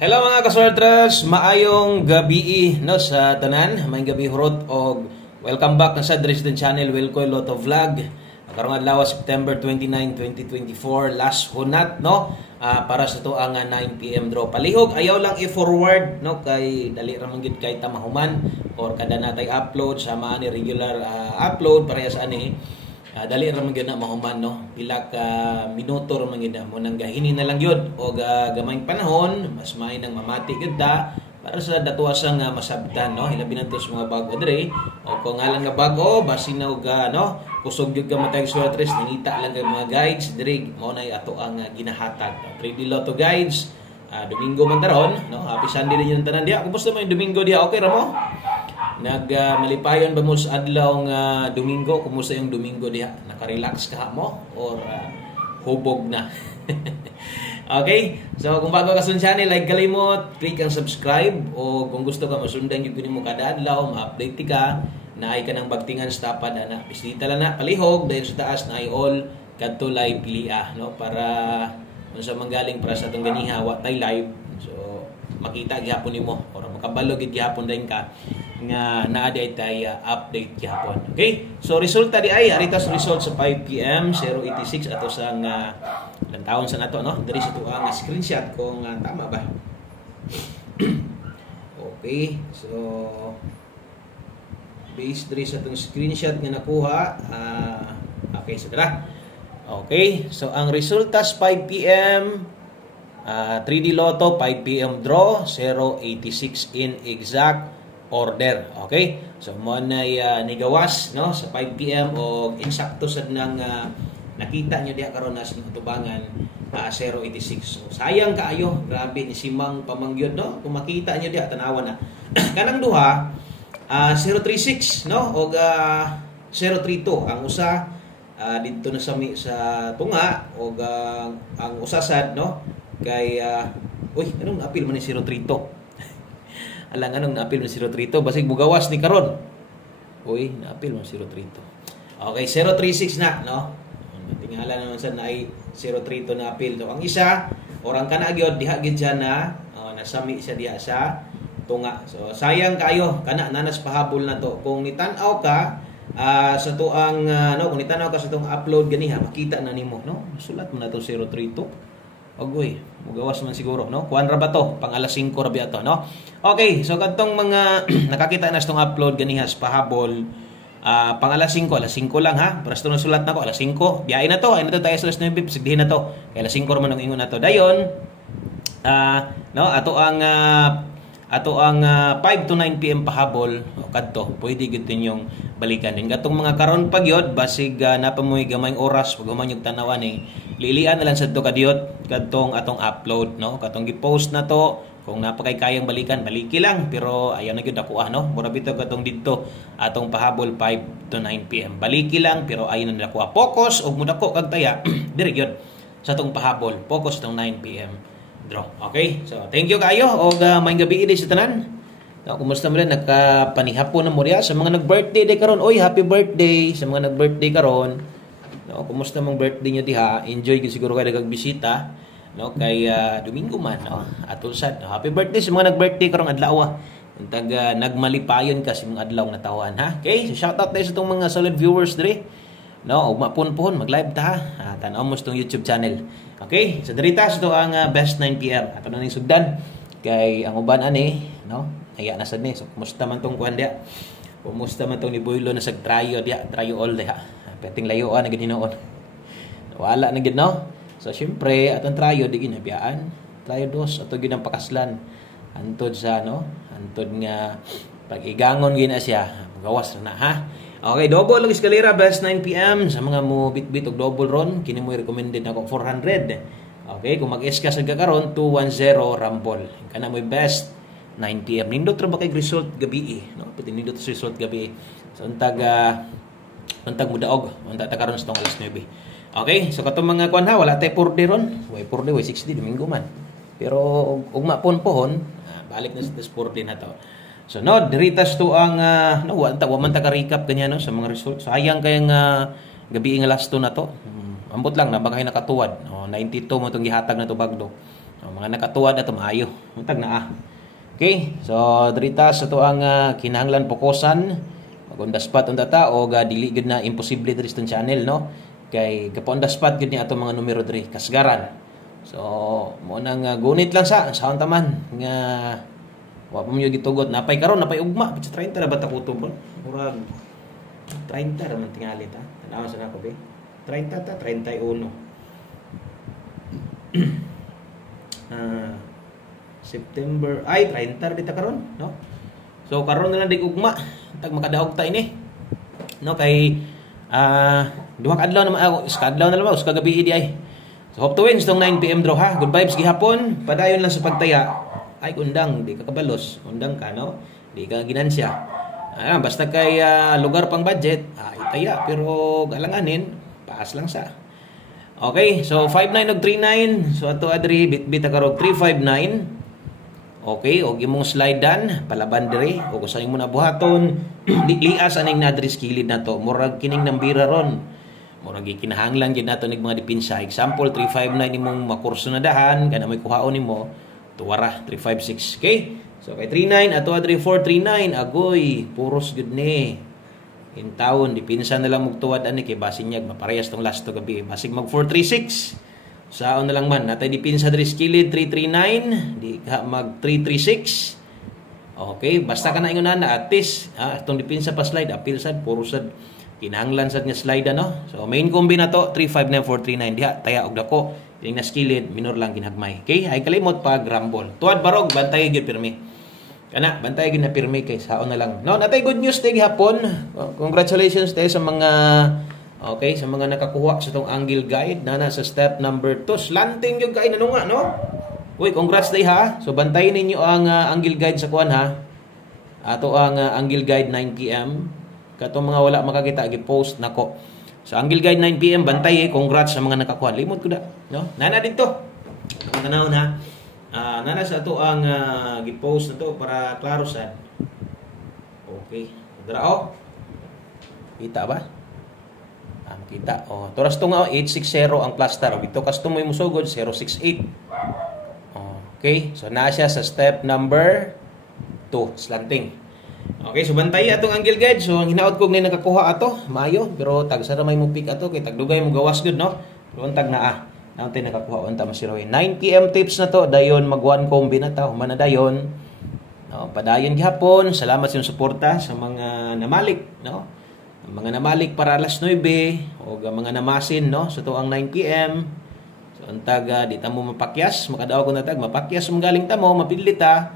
Hello mga kasorters, maayong gabi no sa tanan, may gabi hurot og welcome back na sa Dresden Channel, Wilcoy Lotto Vlog. Karong adlaw September 29, 2024, last hunat no para sa tuang 9 PM draw. Palihog ayaw lang i-forward no kay dali ra man gid kay tamahuman or kada natay upload sama ni regular upload pareha sa ani. Dali ra man gyud na mahuman no, pila ka minuto ra man gyud mo nang gahini na lang gyud og gamayng panahon mas may nang mamati gyud ta para sa datuwasang masabtan no, hilabi na to sa mga bago dire o kung ngalan nga bago basin na og no kusog gyud ka matay sortres nangita lang kay mga guides dire mo na ato ang ginahatag 3D Lotto guides. Domingo man taron no, happy Sunday din yung tanan diha. Kumusta man yung Domingo diha? Okay ra mo? Malipayon ba mo sa adlaw nga Domingo? Kumusta yung Domingo diha? Naka-relax ka mo or hubog na? Okay? So kung bago ka sa channel, like kalimot, click ang subscribe o kung gusto ka masundan yung mo kada adlaw, ma-update ka, naay ka ng bagtingan sa tapad ana. Bisita lang na palihog dahil sa taas na ay all kadto live piliha no para unsa manggaling para sa atong ganiha wa tay live. So makita gyapon nimo or makabalo gid gyapon din ka nga naa tay update gyapon. Okay? So resulta di ay arita sa result sa 5 PM 086 ato sa ilang taon sa nato no. Diri sa tuang screenshot kung tama ba. Okay. So based diri sa tong screenshot nga nakuha okay so tara. Okay, so ang resulta sa 5 PM 3D Lotto 5 PM draw 086 in exact order. Okay? So mo na nigawas no sa 5 PM o insakto sad nang nakita niyo diha karon na sa tubangan 086. So sayang kaayo, grabe ni simang pamangyod no. Kung makita niyo diha tanawan na. Kanang duha 036 no og 032 ang usa dito na sa tunga o ang usasad no kay uy anong apil man ni 032 alang anong naapil man 032 basig bugawas ni karon uy naapil man 032 okay 036 na no tingala naman sa na ay 032 na apil so ang isa orang kana gyud diha gid siya na nasami siya diha sa tunga so sayang kayo kana nanas pahabol na to kung nitan-aw ka sa tuang no kung itanaw ka sa tuang upload ganiha makita na nimo no sulat mo na to 032 ogoy mugawas man siguro no kuan ra ba to pang alas 5 ra ba to no okay so kadtong mga nakakita na sa tuang upload ganiha sa pahabol pang alas 5 lang ha para sa sulat nako alas 5 biyahe na to ay na to tayo sa alas 9 sigdihin na to kay alas 5 ra man ang ingon na to dayon no ato ang 5 to 9 PM pahabol kadto pwede gid ninyong balikan din katong mga karon pagyod basig napamoy gamayng oras pag humanyog tanawan lilian na lang sadto kadiyot kadtong atong upload no katong gi-post na to kung napakay kayang balikan baliki lang pero ayaw na gyud ako no mura bitaw katong didto atong pahabol 5 to 9 PM baliki lang pero ayaw na ako focus og mudako kag taya diri gyud sa atong pahabol focus tong 9 PM draw. Okay? So, thank you kayo. O may gabi ini sa tanan. No, kumusta mo rin? Nagkapanihapon na mo riya. Sa mga nag-birthday day karon, oy, happy birthday. Sa mga nag-birthday karon, no, kumusta mong birthday nyo diha? Enjoy ko siguro kayo nagagbisita. No, kay Domingo man. No? Atulsad. No? Happy birthday sa mga nag-birthday karong adlaw. Tag nagmalipayon ka sa mga adlaw na tawan. Ha? Okay? So, shoutout tayo sa itong mga solid viewers diri. No, ugmapon-pon mag-live ta ha. Tan-aw mo itong YouTube channel. Okay, so dirita sa ito ang best 9 PM. Ato na ning sugdan kay ang uban ani, no? Aya na sad ni. So kumusta man tong kuan dia? Kumusta man tong ni Boylo na sag trayo dia, trayo all dia. Peting layoan na gid hinoon. Wala na gid no. So syempre atong trayo di ginabiyaan. Trayo dos ato gid ang pakaslan. Antod sa no, antod nga pag-igangon gina siya. Magawas na ha. Okay, double ang eskalera best 9 PM sa mga mo bit-bit og double ron kini mo recommended nako 400. Okay, kung mag-S ka sa kakaron 210 rumble. Kana mo best 9 PM. Nindot ra ba kay result gabi no? Pati nindot sa result gabi. So untag mo daog, untag ta karon sa tong alas 9. Okay, so katong mga kuan ha wala tay 4 day ron. Way 4 day, way 6 day Domingo man. Pero ugma pohon balik na sa 4 day na to. So no, diritas to ang no wa man ta ka-recap kanya no sa mga result. Sayang kay nga gabi nga last to na to. Ambot lang na bangay nakatuwad. No, 92 mo tong gihatag na to bagdo. Mga nakatuwad ato maayo. Untag na. Okay, so drita sa to ang kinahanglan pokosan on the spot on data o dili gud na imposible diri sa channel, no? Kay on the spot gud ni ato mga numero diri kasgaran. So mo nang gunit lang sa taman nga wa pa mo gitugot napay karon napay ugma sa 30 na bata kutob murag 30 ra man tingali ta. Tanaw sa nako be. 30 ta 31. September ay 30 dita karon, no? So karon na lang dig ugma tag makadaog ta ini, no? Kay duha ka adlaw naman iskadlaw na lang us kagabi di ay. So hope to wins tong 9 PM draw ha. Good vibes gihapon. Padayon lang sa pagtaya. Ay undang di ka kabalos, undang ka, no? Di ka ginansya. Basta kay lugar pang budget, itaya pero galanganin paas lang sa. Okay, so 59 og 39. So ato adri bit karog 359. Okay, og imong slidean palaban diri og usahay mo na buhaton lias aning na diri skilid nato. Murag kining nambira ron. Murag gikinahanglan gid nato nig mga dipinsa. Example 359 imong makurso na dahan kana may kuhaon nimo tuwara 356. Okay? So kay 39 ato adri 439 agoy puros gud ni. In taon dipinsa na lang mugtuwad ani kay basin niya maparehas tong last to gabi. Basig mag 436. Saon na lang man natay dipinsa diri skilid 339 di ka mag 336. Okay, basta ka na ingon na at least atong dipinsa pa slide apil sad puro sad kinahanglan sad nga slide ano. So main combi na to 359439 diha taya og dako ining na skilid minor lang ginagmay. Okay, ay kalimot pag rumble. Tuad barog bantay gyud pirmi. Kana bantay gyud na pirmi kay saon na lang. No, natay good news day hapon. Congratulations tayo sa mga okay, sa mga nakakuha sa itong angle guide na nasa step number 2. Slanting yung kain, ano nga, no? Uy, congrats day ha. So, bantayin ninyo ang angle guide sa kuwan ha. Ato ang angle guide 9 PM. Katong mga wala makakita, i-post nako. So, angle guide 9 PM, bantay congrats sa mga nakakuha. Limot ko da, no? Nana dito. Ang tanawon ha. Nana sa ato ang i-post na to para klaro sad. Okay. Drao. Kita ba? Kita. Toras to nga 860 ang plaster. Ito custom mo musugod 068. Okay, so na siya sa step number 2, slanting. Okay, so bantay atong angle guide. So ang hinaot ko ni nakakuha ato, maayo, pero tag sa may mo pick ato kay tagdugay mo gawas gud, no? Pero untag na naantay nakakuha unta masiroy. 9 PM tips na to, dayon mag one combi na ta, humana dayon. No, padayon gihapon. Salamat sa suporta sa mga namalik, no? Mga namalik para alas 9 o mga namasin, no? So to ang 9 PM. So antag di ta mo mapakyas, makadaog ko na tag mapakyas mo galing ta mo mapilita.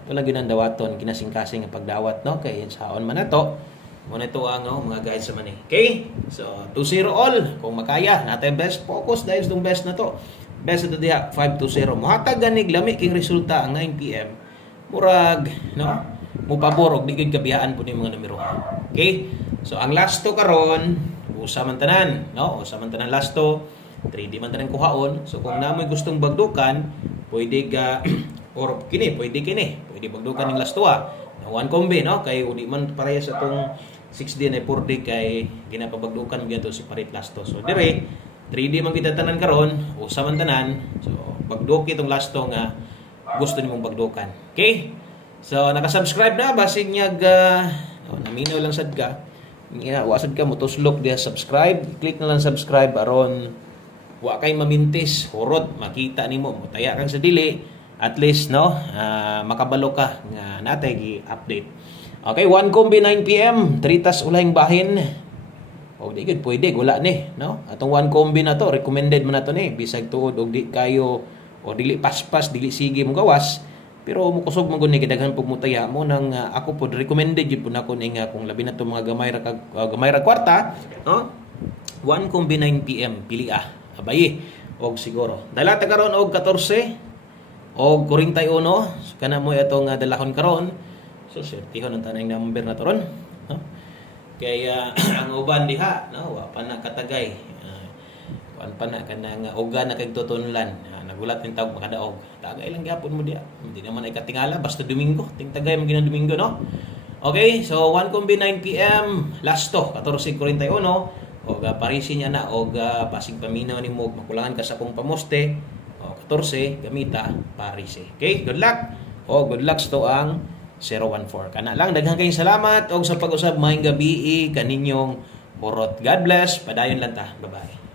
Ato lang gyud ang dawaton kinasing-kasing ang pagdawat, no? Kay saon man nato. Mo na to ang mga guides sa mani. Okay? So 2-0 all kung makaya natay best focus dahil sa best na to. Best na diha 5-2-0. Mohatag ganig lami king resulta ang 9 PM. Murag, no? Mo pabor og digid kabiyaan po ni mga numero. Okay? So ang last to karon usa man tanan, no? Usa man tanan last to 3D man tanan kuhaon. So kung namoy gustong bagdukan, pwede ga or pwede bagdukan ning last to na one combi, no? Kay udi man parehas sa tong 6D na 4D kay ginapabagdukan gyud si parit last to. So dire 3D man kita tanan karon, usa man tanan. So bagduki tong last to nga gusto nimong bagdukan. Okay? So naka-subscribe na basig nyag naminaw lang sad ka. Wasad ka mo tuslok diha subscribe, click na lang subscribe aron wa kay mamintis, hurot makita nimo mo taya kang sa dili at least, no, makabalo ka nga natay gi-update. Okay, one combi 9 PM, 3 tas ulayng bahin. Di gud pwede wala ni, no? Atong one combi na to recommended man nato ni bisag tuod og di kayo o dili paspas dili sige mo gawas. Pero mukusog man gud ni kidaghan pug mutaya mo nang ako pod recommended gyud pud nako ning kung labi na to mga gamay ra kwarta, no? 1 combi 9 PM pili abay og siguro. Dalata karon og 14 og 41 kana mo atong dalahon karon. So sertihon ang tanang number na to ron, no? Kaya ang uban diha, no, wa pa na katagay. Kuan pa na kanang uga na kay tutunlan. Nagulat ning tawag makadaog. Tagay lang gyapon mo diha. Hindi naman ay katingala basta Domingo, ting tagay mo ginang Domingo, no? Okay, so 1 combi 9 PM last to 14:41 og parisin niya na og basig paminaw nimo makulangan ka sa akong pamoste. 14 gamita paris. Okay, good luck. Good luck to ang 014. Kana lang, daghang kayong salamat og sa pag-usab maayong gabi kaninyong burot. God bless. Padayon lang ta. Bye-bye.